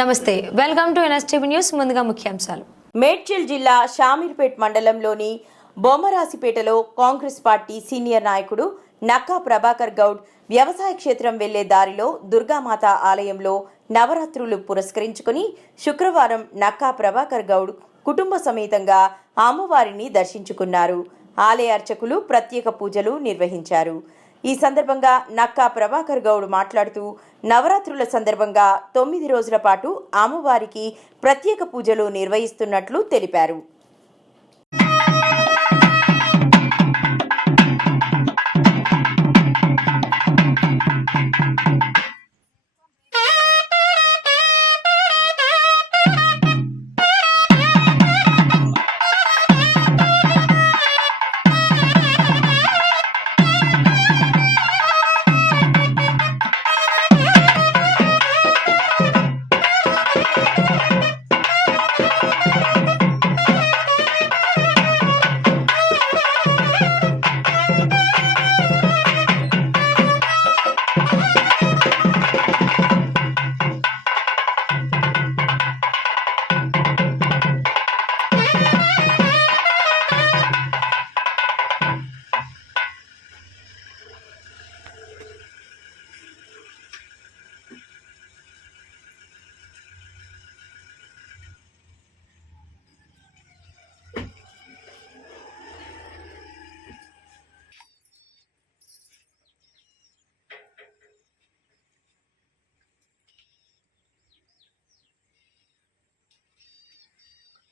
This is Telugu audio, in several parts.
నమస్తే, వెల్కమ్ టు ఎన్ఎస్టీవీ న్యూస్. ముందుగా ముఖ్యాంశాలు. మేడ్చల్ జిల్లా షామీర్పేట్ మండలంలోని బొమ్మరాసిపేటలో కాంగ్రెస్ పార్టీ సీనియర్ నాయకుడు నక్కా ప్రభాకర్ గౌడ్ వ్యవసాయ క్షేత్రం వెళ్లే దారిలో దుర్గామాత ఆలయంలో నవరాత్రులు పురస్కరించుకుని శుక్రవారం నక్కా ప్రభాకర్ గౌడ్ కుటుంబ సమేతంగా అమ్మవారిని దర్శించుకున్నారు. ఆలయ అర్చకులు ప్రత్యేక పూజలు నిర్వహించారు. ఈ సందర్భంగా నక్కా ప్రభాకర్ గౌడ్ మాట్లాడుతూ నవరాత్రుల సందర్భంగా 9 రోజుల పాటు అమ్మవారికి ప్రత్యేక పూజలు నిర్వహిస్తున్నట్లు తెలిపారు.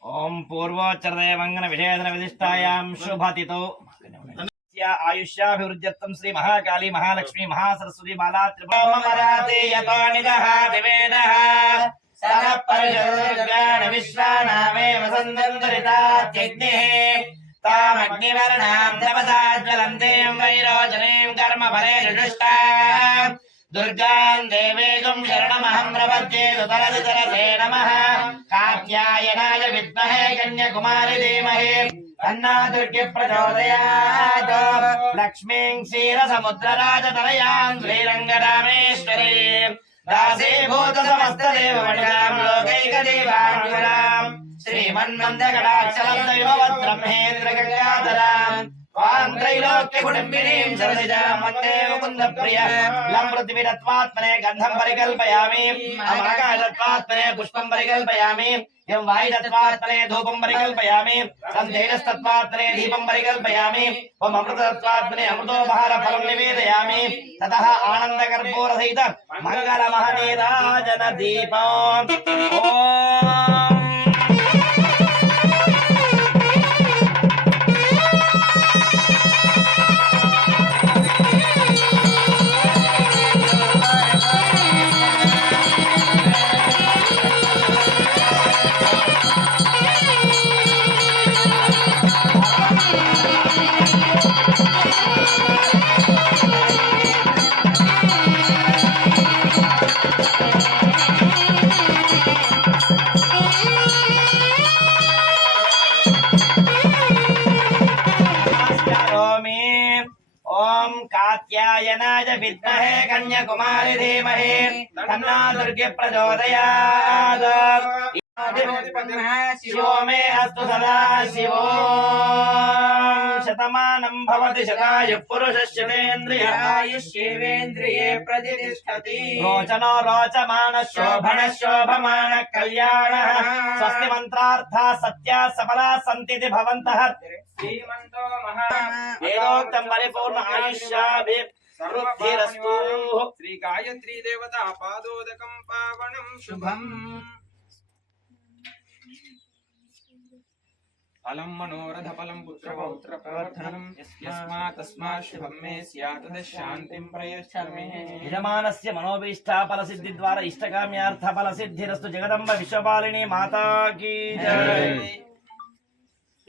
ओम पूर्वोच्चरदेवंगन विशेषण विशिष्टायां शुभतितो आयुष्याभिवृद्ध्यर्थं श्री महाकाली महालक्ष्मी महासरस्वती बाला त्रिपुरामराते यतो निदः दिवेदः सह परिशुद्धान विश्वानामे वसन्तन्दरितात्यग्निः तामग्निवर्णां तपसाज्वलन्तीं वैरोचनीं कर्मफले जुष्टा दुर्गां देवीगुं शरणमहं प्रपद्ये सुतरदितरसे नमः कात्यायनाय विद्महे कन्याकुमारी धीमहि तन्नो दुर्गे प्रचोदयात् लक्ष्मीं क्षीरसमुद्रराजतनयां श्रीरङ्गरामेश्वरीं दासीभूतसमस्तदेवमणिकां लोकैकदेवाङ्कुरां श्रीमन्मन्दकटाक्षलब्धविभवद्ब्रह्मेन्द्रगङ्गाधरां त्रैलोक्यकुटुम्बिनीं सरसिजां वन्दे मुकुन्दप्रिया लम्पृथिवीरत्वात्मने गन्धं परिकल्पयामि अमरकाशत्वात्मने पुष्पं परिकल्पयामि यं वायुतत्वात्मने धूपं परिकल्पयामि तं तेजस्तत्वात्मने दीपं परिकल्पयामि ओम अमृतत्वात्मने अमृतोपहारफलं निवेदयामि ततः आनन्दकर्पूरसहित मङ्गलमहनीराजनदीपम् ओम ओम कात्यायनाय विद्महे कन्याकुमारी धीमहि तन्नो दुर्गे प्रचोदयात् शिवो मे अस्तु सदा शिवो शतमानं भवति शतायुः पुरुषस्य आयुष्येवेन्द्रिये प्रतिष्ठति रोचनो रोचमानः शोभनः शोभमानः कल्याणः स्वस्ति मंत्रार्थः सत्या सफला सन्ति भवन्तः श्रीमन्तो महा वेदोक्तं परिपूर्ण आयुष्याभिवृद्धिरस्तु श्री गायत्री देवता पादोदकं पावनं शुभम् फलं मनोरथ फलं पुत्रपौत्र प्रवर्धनं यस्मात् तस्मात् शुभं मे स्यात् शान्तिं प्रयच्छामि यजमानस्य मनोभीष्टा फलसिद्धिद्वारा इष्टकाम्यार्थ फलसिद्धिरस्तु जगदम्ब विश्वपालिनी माता की जय।